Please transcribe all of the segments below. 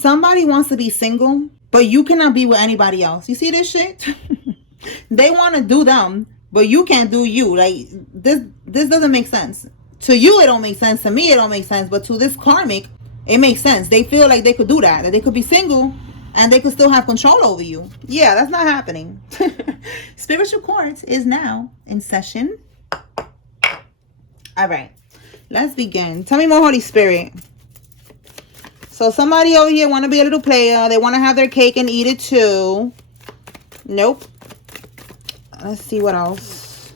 Somebody wants to be single, but you cannot be with anybody else. You see this shit? They want to do them, but you can't do you. Like, this doesn't make sense. To you, it don't make sense. To me, it don't make sense. But to this karmic, it makes sense. They feel like they could do that they could be single and they could still have control over you. Yeah, that's not happening. Spiritual Court is now in session. All right, let's begin. Tell me more, Holy Spirit. So somebody over here want to be a little player. They want to have their cake and eat it too. Nope. Let's see what else.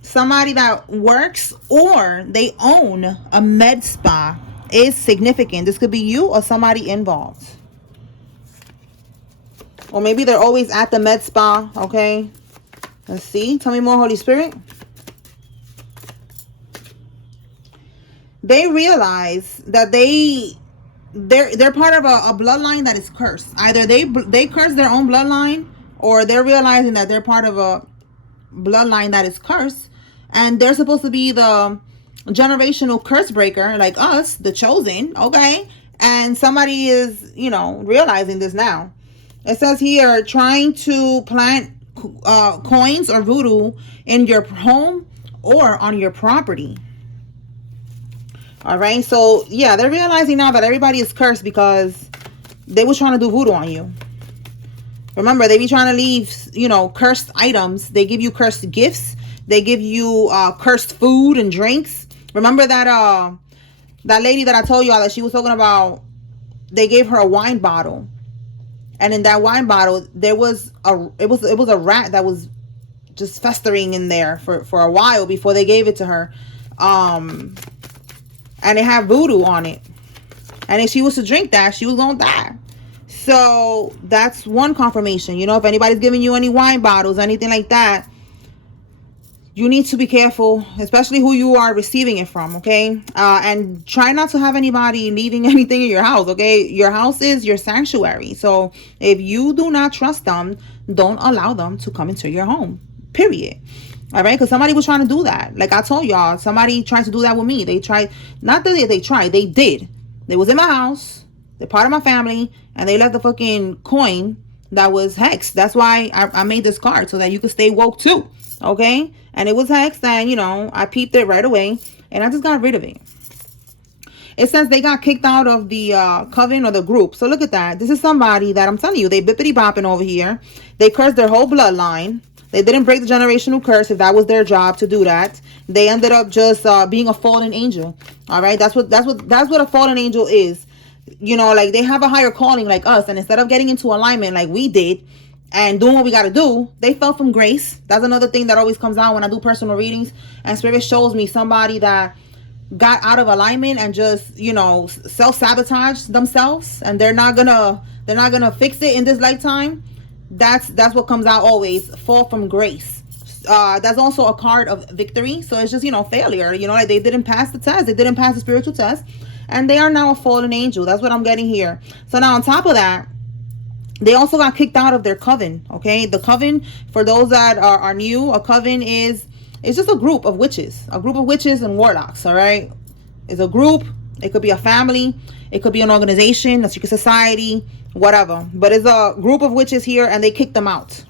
Somebody that works or they own a med spa is significant. This could be you or somebody involved. Or maybe they're always at the med spa, okay? Let's see. Tell me more, Holy Spirit. They realize that they're part of a bloodline that is cursed. Either they curse their own bloodline, or they're realizing that they're part of a bloodline that is cursed, and they're supposed to be the generational curse breaker, like us, the chosen, okay? And somebody is, realizing this now. It says here, trying to plant coins or voodoo in your home or on your property. All right, so yeah, they're realizing now that everybody is cursed because they was trying to do voodoo on you. Remember, they be trying to leave, cursed items. They give you cursed gifts. They give you cursed food and drinks. Remember that lady that I told y'all that she was talking about? They gave her a wine bottle, and in that wine bottle there was it was a rat that was just festering in there for a while before they gave it to her. And it had voodoo on it. And if she was to drink that, she was going to die. So that's one confirmation. If anybody's giving you any wine bottles, anything like that, you need to be careful, especially who you are receiving it from, okay? And try not to have anybody leaving anything in your house, okay? Your house is your sanctuary. So if you do not trust them, don't allow them to come into your home, period. All right, because somebody was trying to do that. Like I told y'all, somebody tried to do that with me. They tried, not that they tried, they did. They was in my house, they're part of my family, and they left the fucking coin that was hexed. That's why I made this card, so that you could stay woke too, okay? And it was hexed, and I peeped it right away, and I just got rid of it. It says they got kicked out of the coven or the group. So look at that. This is somebody that I'm telling you, they bippity bopping over here. They cursed their whole bloodline. They didn't break the generational curse if that was their job to do that. They ended up just being a fallen angel. All right, that's what a fallen angel is. Like they have a higher calling like us, and instead of getting into alignment like we did and doing what we got to do, they fell from grace. That's another thing that always comes out when I do personal readings, and Spirit shows me somebody that got out of alignment and just self-sabotage themselves, and they're not gonna fix it in this lifetime. That's what comes out always. Fall from grace. That's also a card of victory. So it's just failure. Like they didn't pass the test. They didn't pass the spiritual test, and they are now a fallen angel. That's what I'm getting here. So now on top of that, they also got kicked out of their coven. Okay, the coven, for those that are new, a coven it's just a group of witches, and warlocks. All right, it's a group. It could be a family. It could be an organization, a secret society, whatever. But it's a group of witches here, and they kicked them out.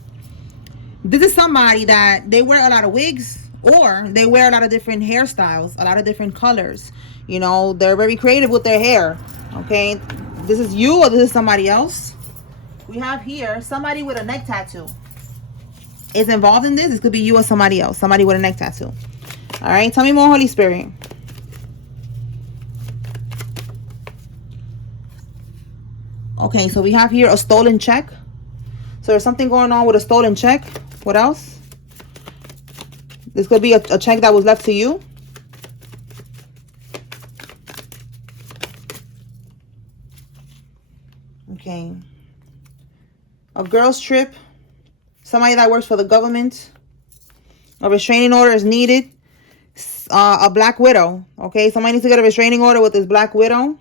This is somebody that they wear a lot of wigs, or they wear a lot of different hairstyles, a lot of different colors. They're very creative with their hair. Okay, this is you, or this is somebody else. We have here somebody with a neck tattoo is involved in this. This could be you or somebody else. Somebody with a neck tattoo. All right, tell me more, Holy Spirit. Okay, so we have here a stolen check. So there's something going on with a stolen check. What else? This could be a check that was left to you. Okay. A girl's trip. Somebody that works for the government. A restraining order is needed. A black widow. Okay, somebody needs to get a restraining order with this black widow.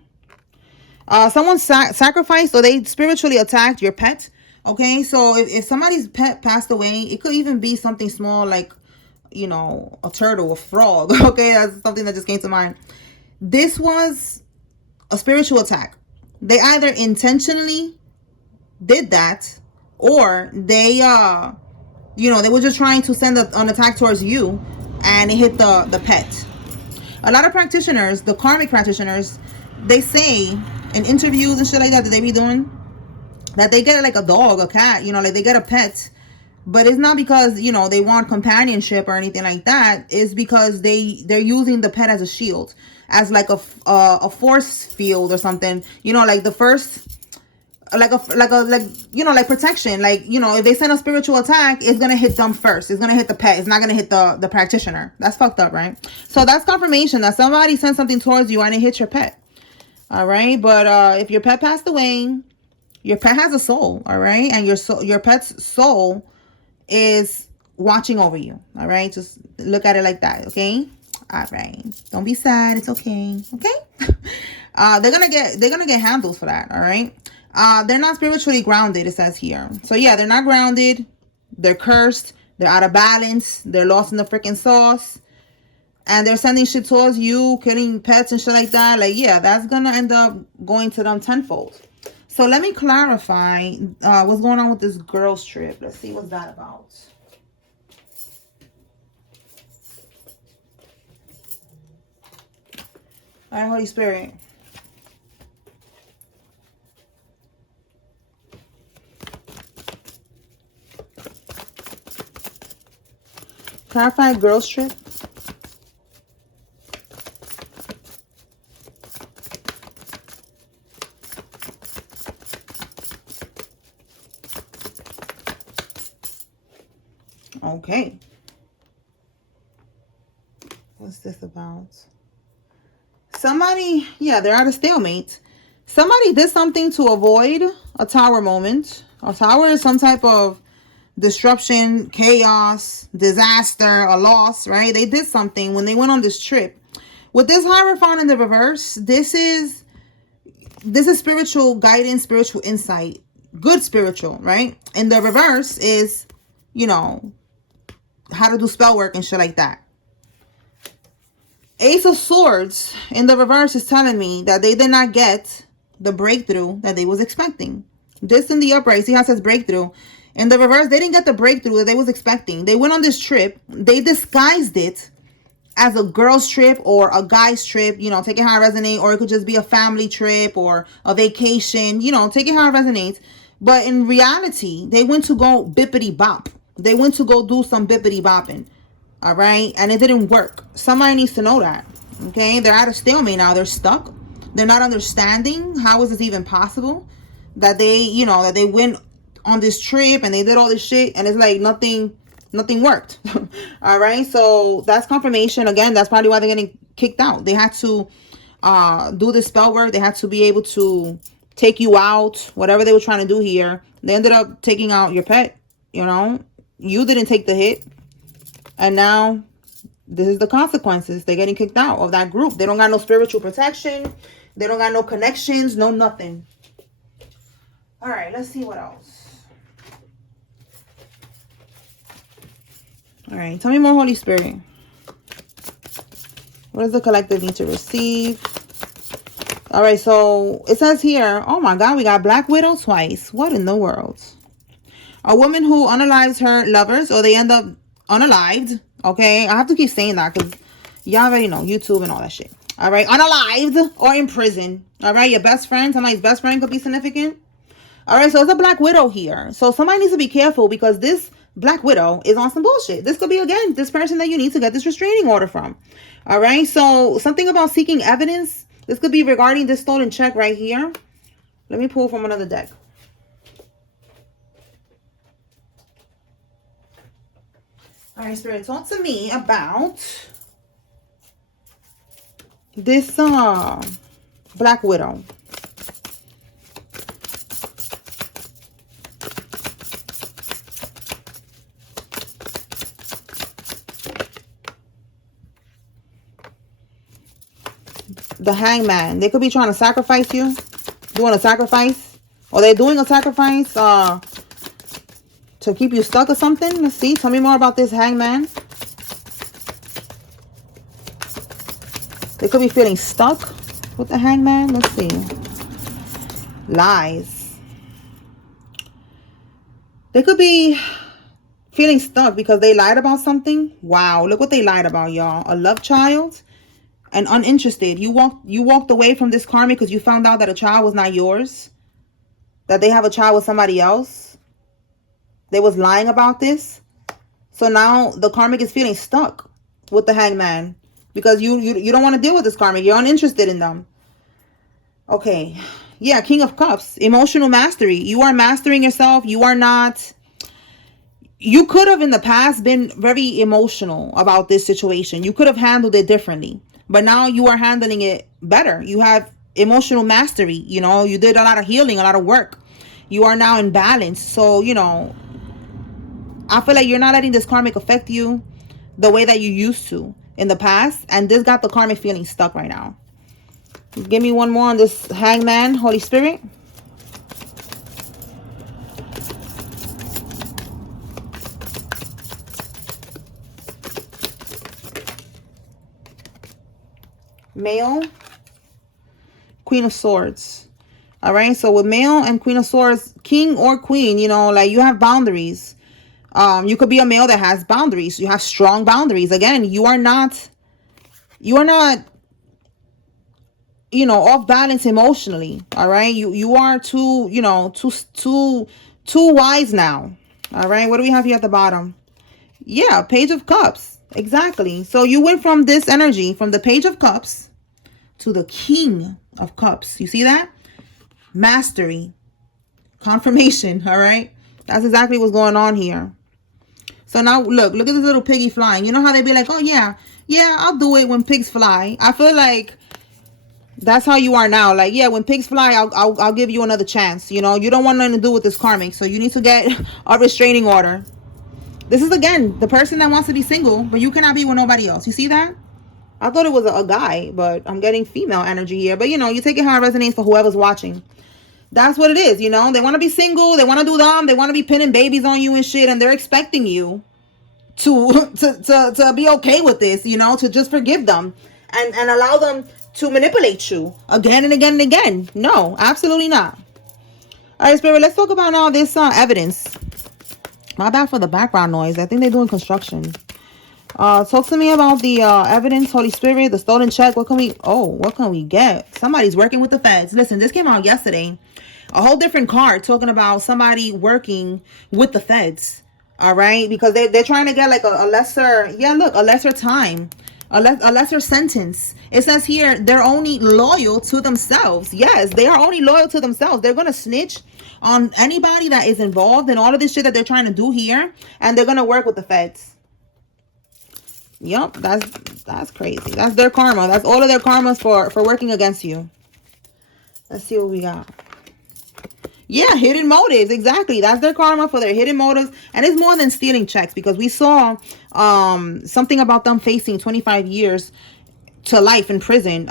Someone sacrificed, or they spiritually attacked your pet. Okay, so if somebody's pet passed away, it could even be something small like, you know, a turtle, a frog. Okay, that's something that just came to mind. This was a spiritual attack. They either intentionally did that, or they you know, they were just trying to send an attack towards you, and it hit the pet. A lot of practitioners, the karmic practitioners, they say in interviews and shit like that they be doing, that they get like a dog, a cat, you know, like they get a pet, but it's not because, you know, they want companionship or anything like that. It's because they're using the pet as a shield, as like a force field or something, you know, like the first, like you know, like protection. Like, you know, if they send a spiritual attack, it's gonna hit them first. It's gonna hit the pet. It's not gonna hit the practitioner. That's fucked up, right? So that's confirmation that somebody sent something towards you and it hit your pet. All right, but if your pet passed away, your pet has a soul. All right, and your pet's soul is watching over you. All right, just look at it like that. Okay. All right, don't be sad. It's okay. Okay. They're gonna get handles for that. All right. They're not spiritually grounded, it says here. So yeah, they're not grounded. They're cursed. They're out of balance. They're lost in the freaking sauce. And they're sending shit towards you, killing pets and shit like that. Like, yeah, that's gonna end up going to them tenfold. So let me clarify what's going on with this girls trip. Let's see what's that about. All right, Holy Spirit. Clarify girls trip. Okay. What's this about? Somebody, yeah, they're at a stalemate. Somebody did something to avoid a tower moment. A tower is some type of disruption, chaos, disaster, a loss, right? They did something when they went on this trip. With this Hierophant in the reverse, this is spiritual guidance, spiritual insight, good spiritual, right? And the reverse is, you know, how to do spell work and shit like that. Ace of Swords in the reverse is telling me that they did not get the breakthrough that they was expecting. This in the upright, see how it says breakthrough? In the reverse, they didn't get the breakthrough that they was expecting. They went on this trip. They disguised it as a girl's trip or a guy's trip, you know, take it how it resonates, or it could just be a family trip or a vacation, you know, take it how it resonates. But in reality, they went to go bippity bop. They went to go do some bippity bopping. All right. And it didn't work. Somebody needs to know that. Okay. They're at a stalemate now. They're stuck. They're not understanding how is this even possible that they, you know, that they went on this trip and they did all this shit and it's like nothing worked. All right. So that's confirmation. Again, that's probably why they're getting kicked out. They had to do the spell work. They had to be able to take you out, whatever they were trying to do here. They ended up taking out your pet. You know, you didn't take the hit. And now this is the consequences. They're getting kicked out of that group. They don't got no spiritual protection. They don't got no connections, no nothing. All right, let's see what else. All right, tell me more, Holy Spirit. What does the collective need to receive? All right, so it says here, oh my God, we got Black Widow twice. What in the world? A woman who unalives her lovers, or they end up unalived. Okay, I have to keep saying that because y'all already know YouTube and all that shit. All right, unalived or in prison. All right, your best friend, somebody's best friend could be significant. All right, so it's a Black Widow here. So somebody needs to be careful because this Black Widow is on some bullshit. This could be, again, this person that you need to get this restraining order from. All right, so something about seeking evidence. This could be regarding this stolen check right here. Let me pull from another deck. All right, Spirit, talk to me about this Black Widow. The Hangman. They could be trying to sacrifice you, doing a sacrifice, or they're doing a sacrifice to keep you stuck or something. Let's see. Tell me more about this Hangman. They could be feeling stuck with the Hangman. Let's see. Lies. They could be feeling stuck because they lied about something. Wow, look what they lied about, y'all. A love child and uninterested. You walked away from this karmic because you found out that a child was not yours. That they have a child with somebody else. They was lying about this. So now the karmic is feeling stuck with the Hangman because you don't want to deal with this karmic. You're uninterested in them. Okay. Yeah, King of Cups. Emotional mastery. You are mastering yourself. You are not... You could have in the past been very emotional about this situation. You could have handled it differently. But now you are handling it better. You have emotional mastery. You know, you did a lot of healing, a lot of work. You are now in balance. So, you know, I feel like you're not letting this karmic affect you the way that you used to in the past. And this got the karmic feeling stuck right now. Give me one more on this Hangman, Holy Spirit. Male, Queen of Swords. All right, so with male and Queen of Swords, king or queen, you know, like you have boundaries. You could be a male that has boundaries. You have strong boundaries. Again, you are not, you know, off balance emotionally. All right, you are too, you know, too wise now. All right, what do we have here at the bottom? Yeah, Page of Cups. Exactly. So you went from this energy, from the Page of Cups to the King of Cups. You see that? Mastery. Confirmation. All right. That's exactly what's going on here. So now look at this little piggy flying. You know how they be like, oh yeah, I'll do it when pigs fly. I feel like that's how you are now. Like, yeah, when pigs fly, I'll give you another chance. You know, you don't want nothing to do with this karmic. So you need to get a restraining order. This is, again, the person that wants to be single, but you cannot be with nobody else. You see that? I thought it was a guy, but I'm getting female energy here. But, you know, you take it how it resonates for whoever's watching. That's what it is, you know? They want to be single. They want to do them. They want to be pinning babies on you and shit. And they're expecting you to be okay with this, you know? To just forgive them and allow them to manipulate you again and again and again. No, absolutely not. All right, Spirit, let's talk about now this evidence. My bad for the background noise. I think they're doing construction. Talk to me about the evidence, Holy Spirit, the stolen check. What can we get? Somebody's working with the feds. Listen, this came out yesterday. A whole different card talking about somebody working with the feds. All right, because they're trying to get like a lesser, a lesser time, a lesser sentence. It says here they're only loyal to themselves. Yes, they are only loyal to themselves. They're gonna snitch on anybody that is involved in all of this shit that they're trying to do here, and they're gonna work with the feds. Yep, that's crazy. That's their karma. That's all of their karmas for working against you. Let's see what we got. Yeah, hidden motives. Exactly. That's their karma for their hidden motives. And it's more than stealing checks, because we saw something about them facing 25 years to life in prison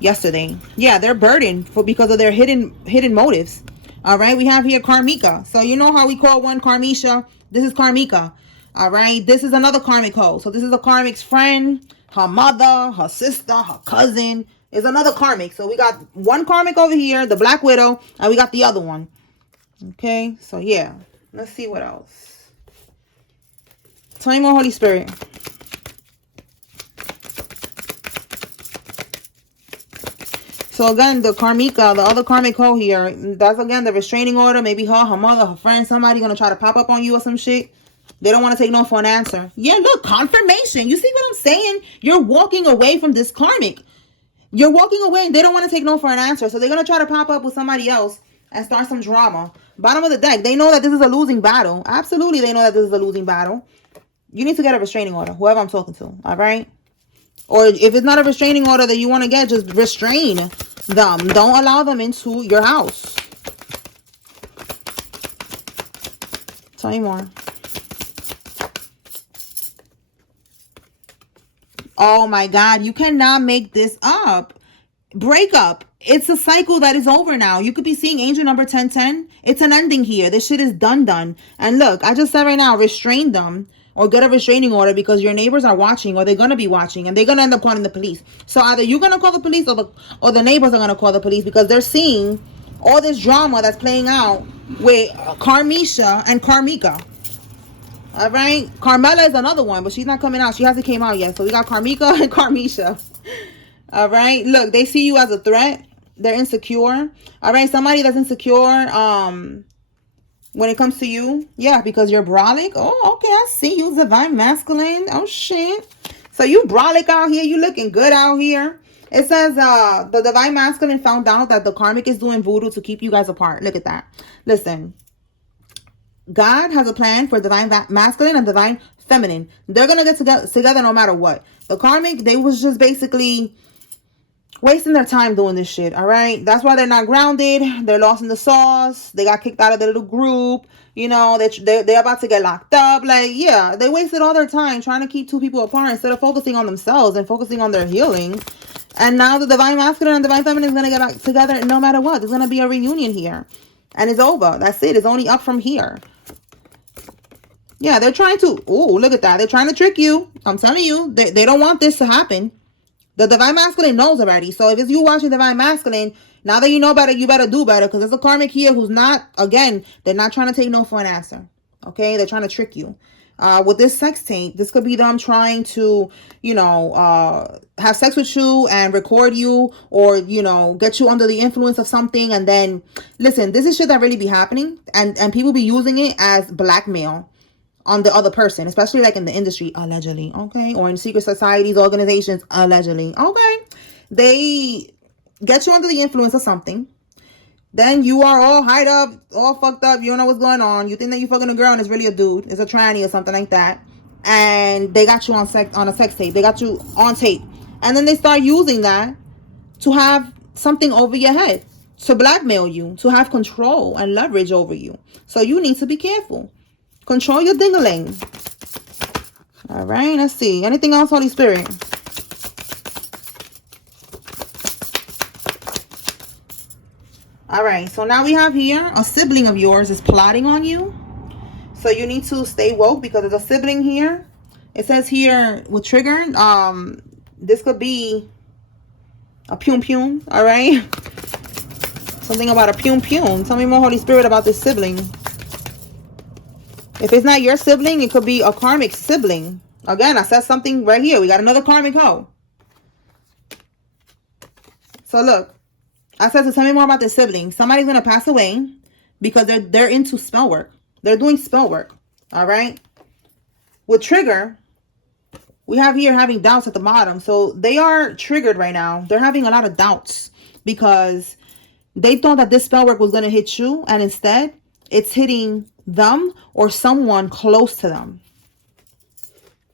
yesterday. Yeah, they're burdened because of their hidden motives. All right, we have here Karmika. So you know how we call one Karmisha? This is Karmika. All right, this is another karmic hoe. So this is a karmic's friend, her mother, her sister, her cousin. Is another karmic. So we got one karmic over here, the Black Widow, and we got the other one. Okay, so yeah, let's see what else. Tell me more, Holy Spirit. So again, the Karmika, the other karmic hoe here, that's again the restraining order. Maybe her mother, her friend, somebody gonna try to pop up on you or some shit. They don't want to take no for an answer. Yeah, look, confirmation. You see what I'm saying? You're walking away from this karmic. You're walking away and they don't want to take no for an answer. So they're going to try to pop up with somebody else and start some drama. Bottom of the deck. They know that this is a losing battle. Absolutely, they know that this is a losing battle. You need to get a restraining order, whoever I'm talking to. All right? Or if it's not a restraining order that you want to get, just restrain them. Don't allow them into your house. Tell me more. Oh my God, you cannot make this up. Break up. It's a cycle that is over now. You could be seeing angel number 1010. It's an ending here. This shit is done. And look, I just said right now, restrain them or get a restraining order because your neighbors are watching, or they're going to be watching, and they're going to end up calling the police. So either you're going to call the police, or the neighbors are going to call the police, because they're seeing all this drama that's playing out with Carmisha and Karmika. All right, Carmela is another one, but she's not coming out. She hasn't came out yet. So we got Karmika and Carmisha. All right, look, they see you as a threat. They're insecure. All right, somebody that's insecure when it comes to you. Yeah, because you're brolic. Oh, okay, I see you, divine masculine. Oh shit. So you brolic out here. You looking good out here. It says the divine masculine found out that the karmic is doing voodoo to keep you guys apart. Look at that. Listen, God has a plan for divine masculine and divine feminine. They're gonna get together no matter what. The karmic, they was just basically wasting their time doing this shit. All right, that's why they're not grounded. They're lost in the sauce. They got kicked out of their little group. You know, they're about to get locked up. Like, yeah, they wasted all their time trying to keep two people apart instead of focusing on themselves and focusing on their healing. And now the divine masculine and divine feminine is gonna get back together no matter what. There's gonna be a reunion here, and it's over. That's it. It's only up from here. Yeah, they're trying to. Oh, look at that. They're trying to trick you. I'm telling you, they don't want this to happen. The divine masculine knows already. So if it's you watching divine masculine, now that you know better, you better do better. Because there's a karmic here who's not, again, they're not trying to take no for an answer. Okay, they're trying to trick you. With this sex tape, this could be them trying to, you know, have sex with you and record you, or, you know, get you under the influence of something. And then, listen, this is shit that really be happening. And people be using it as blackmail on the other person, especially like in the industry, allegedly, okay, or in secret societies, organizations, allegedly, okay. They get you under the influence of something, then you are all hyped up, all fucked up, you don't know what's going on, you think that you fucking a girl and it's really a dude, it's a tranny or something like that, and they got you on a sex tape, they got you on tape, and then they start using that to have something over your head, to blackmail you, to have control and leverage over you. So you need to be careful. Control your ding-a-ling. All right, let's see. Anything else, Holy Spirit? All right, so now we have here a sibling of yours is plotting on you. So you need to stay woke because there's a sibling here. It says here with trigger, this could be a pum-pum, all right? Something about a pum-pum. Tell me more, Holy Spirit, about this sibling. If it's not your sibling, it could be a karmic sibling. Again, I said something right here. We got another karmic hoe. So look, I said to tell me more about this sibling. Somebody's going to pass away because they're into spell work. They're doing spell work. All right. With trigger, we have here having doubts at the bottom. So they are triggered right now. They're having a lot of doubts because they thought that this spell work was going to hit you. And instead, it's hitting them or someone close to them.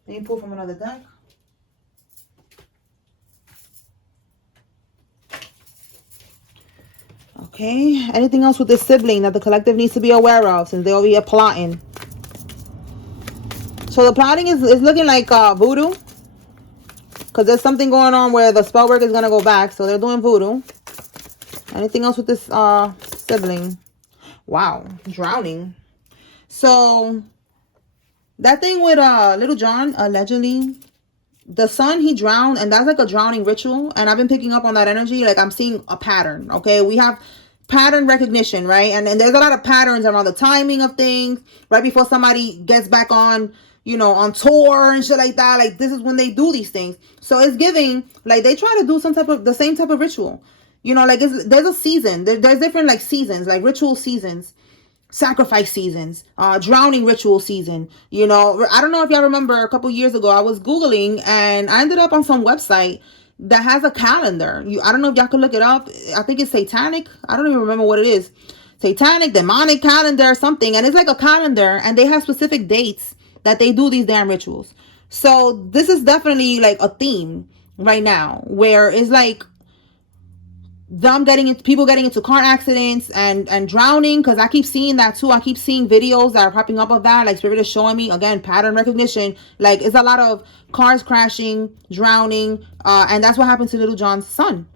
Let me pull from another deck. Okay, anything else with this sibling that the collective needs to be aware of since they're over here plotting? So the plotting is looking like voodoo, because there's something going on where the spell work is going to go back, so they're doing voodoo. Anything else with this sibling? Wow, drowning. So that thing with little John, allegedly, the son, he drowned, and that's like a drowning ritual. And I've been picking up on that energy. Like, I'm seeing a pattern. Okay, we have pattern recognition, right? And there's a lot of patterns around the timing of things right before somebody gets back on, you know, on tour and shit like that. Like, this is when they do these things. So it's giving, like, they try to do the same type of ritual, you know, like there's a season, there's different like seasons, like ritual seasons, sacrifice seasons, drowning ritual season. You know, I don't know if y'all remember a couple years ago, I was Googling and I ended up on some website that has a calendar. I don't know if y'all can look it up. I think it's satanic. I don't even remember what it is. Satanic, demonic calendar or something. And it's like a calendar and they have specific dates that they do these damn rituals. So this is definitely like a theme right now where it's like them people getting into car accidents and drowning, because I keep seeing that too. I keep seeing videos that are popping up of that, like Spirit is showing me, again, pattern recognition. Like, it's a lot of cars crashing, drowning, and that's what happened to little John's son,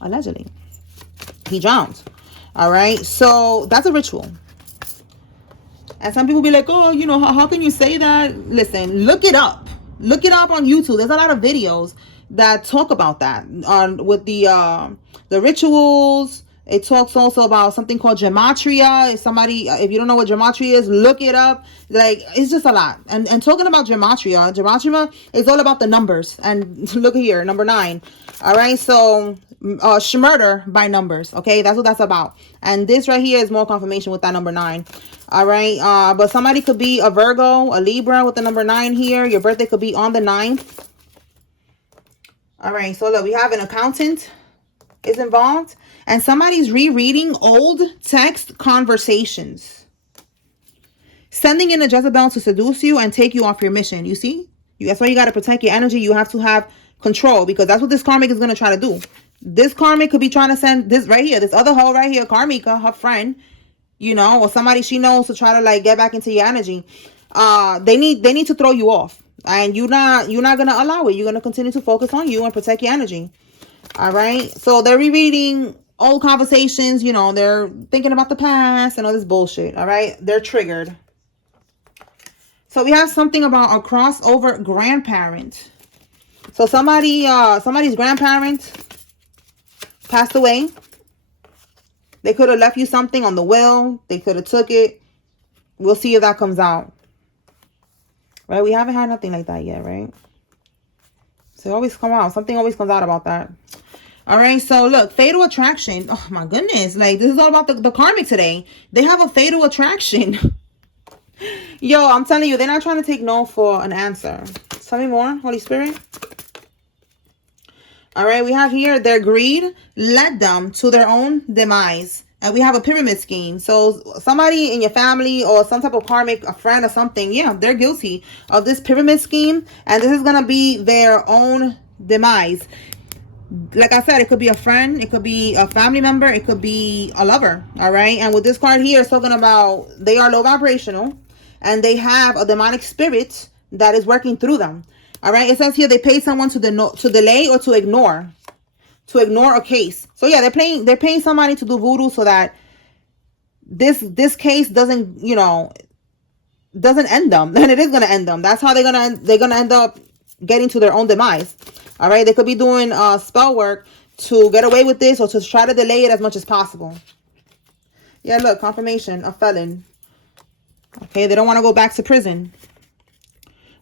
allegedly. He drowned. All right, so that's a ritual. And some people be like, oh, you know, how can you say that? Listen, look it up. Look it up on YouTube. There's a lot of videos that talk about that on with the rituals. It talks also about something called gematria. If you don't know what gematria is, look it up. Like, it's just a lot. And talking about gematria is all about the numbers. And look here, number 9. All right, so murder by numbers. Okay, that's what that's about. And this right here is more confirmation with that number 9. All right, but somebody could be a Virgo, a Libra with the number 9 here. Your birthday could be on the 9th. All right, so look, we have an accountant is involved, and somebody's rereading old text conversations, sending in a Jezebel to seduce you and take you off your mission. You see, that's why you got to protect your energy. You have to have control, because that's what this karmic is going to try to do. This karmic could be trying to send this right here, this other hoe right here, karmika, her friend, you know, or somebody she knows, to try to like get back into your energy. They need to throw you off, and you're not gonna allow it. You're gonna continue to focus on you and protect your energy. All right, so they're rereading old conversations. You know, they're thinking about the past and all this bullshit. All right, they're triggered. So we have something about a crossover grandparent. So somebody's grandparent passed away. They could have left you something on the will. They could have took it. We'll see if that comes out. Right? We haven't had nothing like that yet, right? So it always come out. Something always comes out about that. All right, so look, fatal attraction. Oh my goodness, like this is all about the karmic today. They have a fatal attraction. Yo, I'm telling you, they're not trying to take no for an answer. Tell me more, Holy Spirit. All right, we have here their greed led them to their own demise. And we have a pyramid scheme. So somebody in your family or some type of karmic, a friend or something, yeah, they're guilty of this pyramid scheme. And this is going to be their own demise. Like I said, it could be a friend, it could be a family member, it could be a lover. All right, and with this card here, it's talking about they are low vibrational and they have a demonic spirit that is working through them. All right, it says here they pay someone to delay or to ignore a case. So yeah, they're paying somebody to do voodoo so that this case doesn't, you know, doesn't end them. And it is going to end them. That's how they're going to end up getting to their own demise. All right, they could be doing spell work to get away with this or to try to delay it as much as possible. Yeah, look, confirmation, a felon. Okay, they don't want to go back to prison.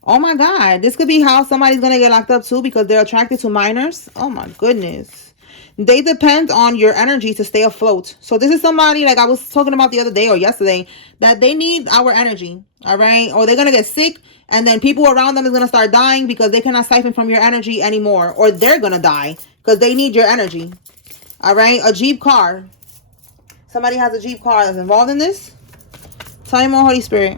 Oh my God, this could be how somebody's going to get locked up too, because they're attracted to minors. Oh my goodness. They depend on your energy to stay afloat. So this is somebody, like I was talking about the other day or yesterday, that they need our energy. All right, or they're going to get sick, and then people around them is going to start dying because they cannot siphon from your energy anymore, or they're going to die because they need your energy. All right, a Jeep car. Somebody has a Jeep car that's involved in this. Tell me more, Holy Spirit.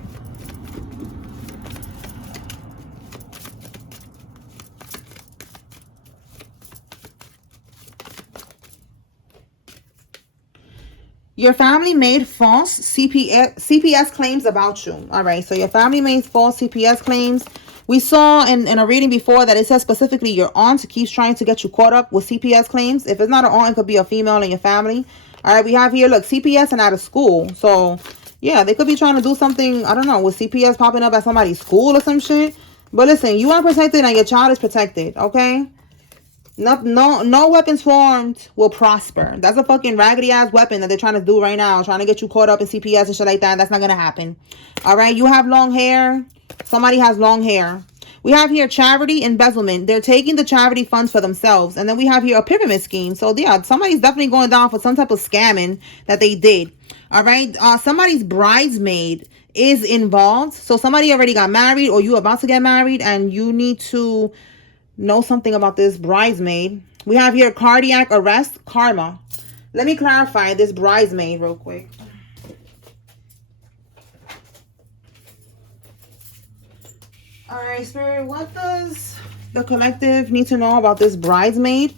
Your family made false CPS claims about you. All right, so your family made false CPS claims. We saw in a reading before that it says specifically your aunt keeps trying to get you caught up with CPS claims. If it's not an aunt, it could be a female in your family. All right, we have here, look, CPS and out of school. So, yeah, they could be trying to do something, I don't know, with CPS popping up at somebody's school or some shit. But listen, you are protected and your child is protected, okay? No weapons formed will prosper. That's a fucking raggedy ass weapon that they're trying to do right now, trying to get you caught up in CPS and shit like that. That's not gonna happen. All right, you have long hair. Somebody has long hair. We have here charity embezzlement. They're taking the charity funds for themselves. And then we have here a pyramid scheme. So yeah, somebody's definitely going down for some type of scamming that they did. All right, somebody's bridesmaid is involved. So somebody already got married, or you about to get married, and you need to know something about this bridesmaid. We have here cardiac arrest, karma. Let me clarify this bridesmaid real quick. All right, Spirit, what does the collective need to know about this bridesmaid?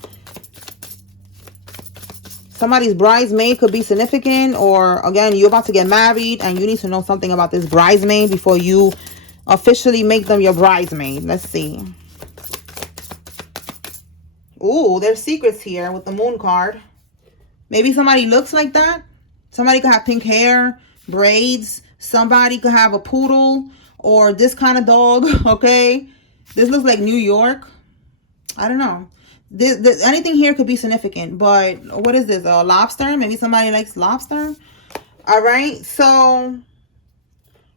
Somebody's bridesmaid could be significant, or again, you're about to get married and you need to know something about this bridesmaid before you officially make them your bridesmaid. Let's see. Ooh, there's secrets here with the moon card. Maybe somebody looks like that. Somebody could have pink hair, braids, Somebody could have a poodle or this kind of dog, okay? This looks like New York. I don't know. Anything here could be significant, but what is this? A lobster? Maybe somebody likes lobster. All right. So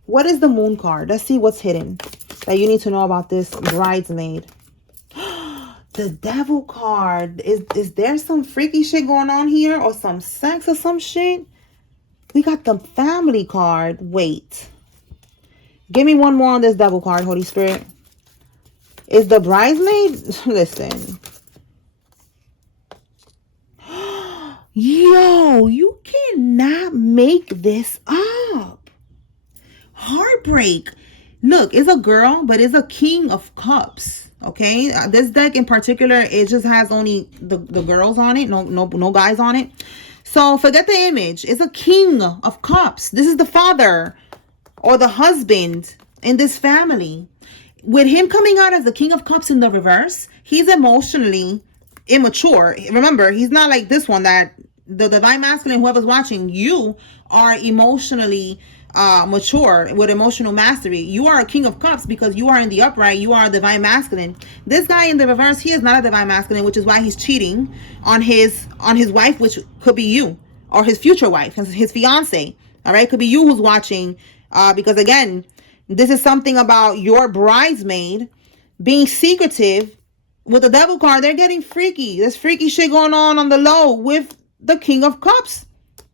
what is the moon card? Let's see what's hidden that you need to know about this bridesmaid. The devil card. Is there some freaky shit going on here, or some sex or some shit? We got the family card. Wait. Give me one more on this devil card, Holy Spirit. Is the bridesmaid? Listen. Yo, you cannot make this up. Heartbreak. Look, it's a girl, but it's a king of cups. Okay, this deck in particular, it just has only the girls on it, no guys on it. So forget the image. It's a king of cups. This is the father or the husband in this family. With him coming out as the king of cups in the reverse, he's emotionally immature. Remember, he's not like this one that the divine masculine, whoever's watching, you are emotionally mature with emotional mastery. You are a king of cups because you are in the upright. You are a divine masculine. This guy in the reverse, he is not a divine masculine, which is why he's cheating on his wife, which could be you, or his future wife, his fiance. All right, could be you who's watching, because again, this is something about your bridesmaid being secretive. With the devil card, they're getting freaky. There's freaky shit going on the low with the king of cups.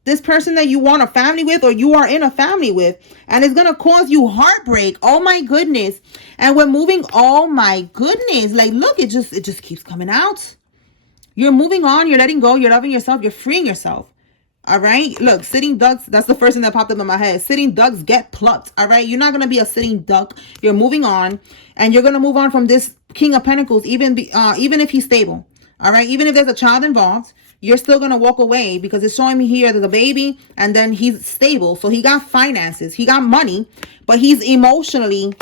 This person that you want a family with, or you are in a family with, and it's going to cause you heartbreak. Oh my goodness. And we're moving. Oh my goodness. Like, look, it just keeps coming out. You're moving on. You're letting go. You're loving yourself. You're freeing yourself. All right. Look, sitting ducks. That's the first thing that popped up in my head. Sitting ducks get plucked. All right. You're not going to be a sitting duck. You're moving on, and you're going to move on from this king of pentacles, even if he's stable. All right. Even if there's a child involved, you're still going to walk away, because it's showing me here there's a baby, and then he's stable. So he got finances. He got money, but he's emotionally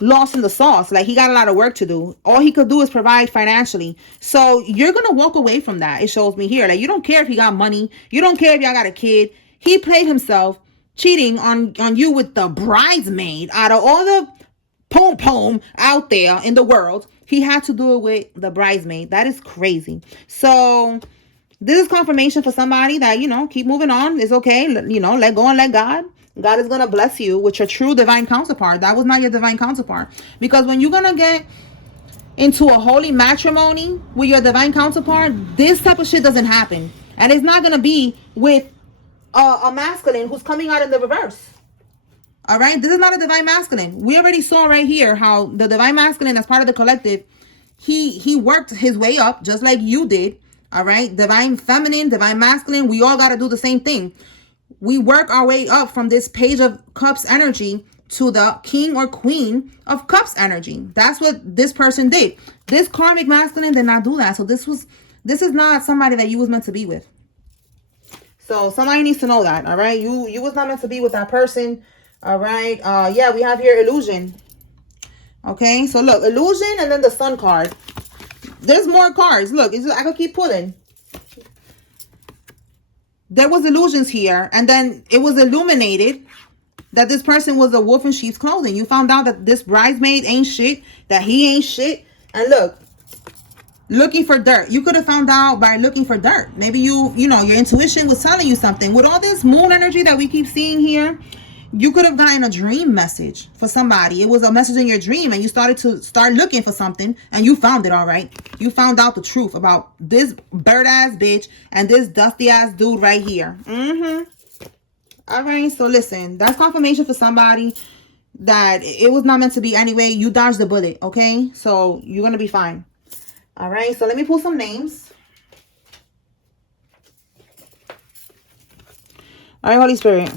lost in the sauce. Like, he got a lot of work to do. All he could do is provide financially. So you're going to walk away from that. It shows me here. Like, you don't care if he got money. You don't care if y'all got a kid. He played himself cheating on you with the bridesmaid. Out of all the pom out there in the world, he had to do it with the bridesmaid. That is crazy. So this is confirmation for somebody that, keep moving on. It's okay. Let go and let God. God is going to bless you with your true divine counterpart. That was not your divine counterpart. Because when you're going to get into a holy matrimony with your divine counterpart, this type of shit doesn't happen. And it's not going to be with a masculine who's coming out in the reverse. All right, this is not a divine masculine. We already saw right here how the divine masculine, as part of the collective, he worked his way up just like you did. All right, divine feminine, divine masculine, we all got to do the same thing. We work our way up from this page of cups energy to the king or queen of cups energy. That's what this person did. This karmic masculine did not do that. So this is not somebody that you was meant to be with. So somebody needs to know that. All right, you was not meant to be with that person. All right. Yeah, we have here illusion. Okay, so look, illusion, and then the sun card. There's more cards. Look, I could keep pulling. There was illusions here, and then it was illuminated that this person was a wolf in sheep's clothing. You found out that this bridesmaid ain't shit, that he ain't shit. And look, looking for dirt. You could have found out by looking for dirt. Maybe your intuition was telling you something. With all this moon energy that we keep seeing here, you could have gotten a dream message for somebody. It was a message in your dream, and you started looking for something, and you found it. All right. You found out the truth about this bird ass bitch and this dusty ass dude right here. All right. So listen, that's confirmation for somebody that it was not meant to be anyway. You dodged the bullet. Okay. So you're going to be fine. All right. So let me pull some names. All right, Holy Spirit.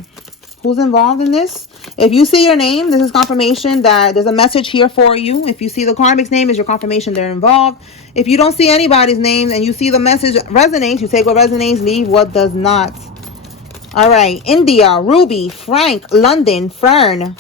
Who's involved in this? If you see your name, this is confirmation that there's a message here for you. If you see the karmic's name, is your confirmation they're involved. If you don't see anybody's name and you see the message resonates, you take what resonates, leave what does not. All right. India, Ruby, Frank, London, Fern,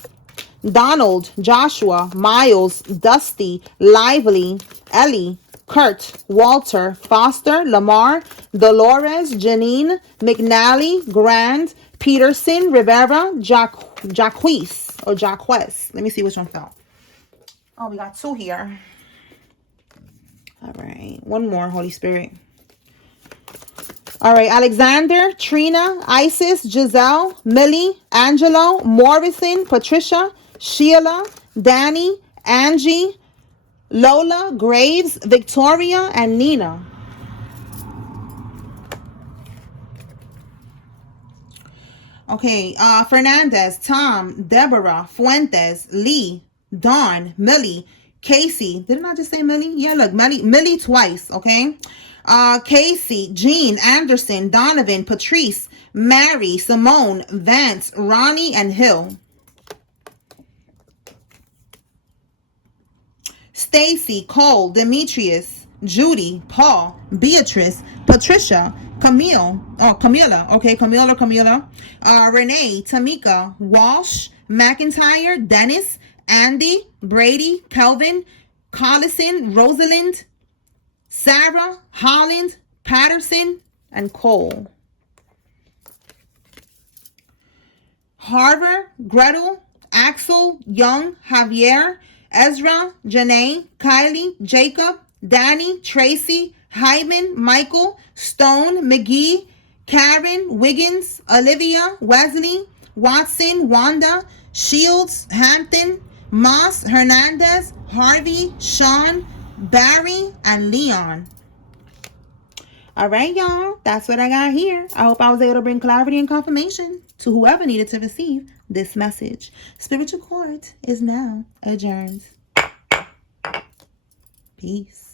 Donald, Joshua, Miles, Dusty, Lively, Ellie, Kurt, Walter, Foster, Lamar, Dolores, Janine, McNally, Grand, Peterson, Rivera, Jacquees or Jacquez. Let me see which one fell. Oh, we got 2 here. All right. One more, Holy Spirit. All right. Alexander, Trina, Isis, Giselle, Millie, Angelo, Morrison, Patricia, Sheila, Danny, Angie, Lola, Graves, Victoria, and Nina. Okay. Fernandez, Tom, Deborah, Fuentes, Lee, Dawn, Millie, Casey. Didn't I just say Millie? Yeah, look, Millie twice, okay? Casey, Jean, Anderson, Donovan, Patrice, Mary, Simone, Vance, Ronnie, and Hill. Stacy, Cole, Demetrius, Judy, Paul, Beatrice, Patricia, Camila, Renee, Tamika, Walsh, McIntyre, Dennis, Andy, Brady, Kelvin, Collison, Rosalind, Sarah, Holland, Patterson, and Cole. Harvard, Gretel, Axel, Young, Javier, Ezra, Janae, Kylie, Jacob, Danny, Tracy, Hyman, Michael, Stone, McGee, Karen, Wiggins, Olivia, Wesley, Watson, Wanda, Shields, Hampton, Moss, Hernandez, Harvey, Sean, Barry, and Leon. All right, y'all. That's what I got here. I hope I was able to bring clarity and confirmation to whoever needed to receive this message. Spiritual Court is now adjourned. Peace.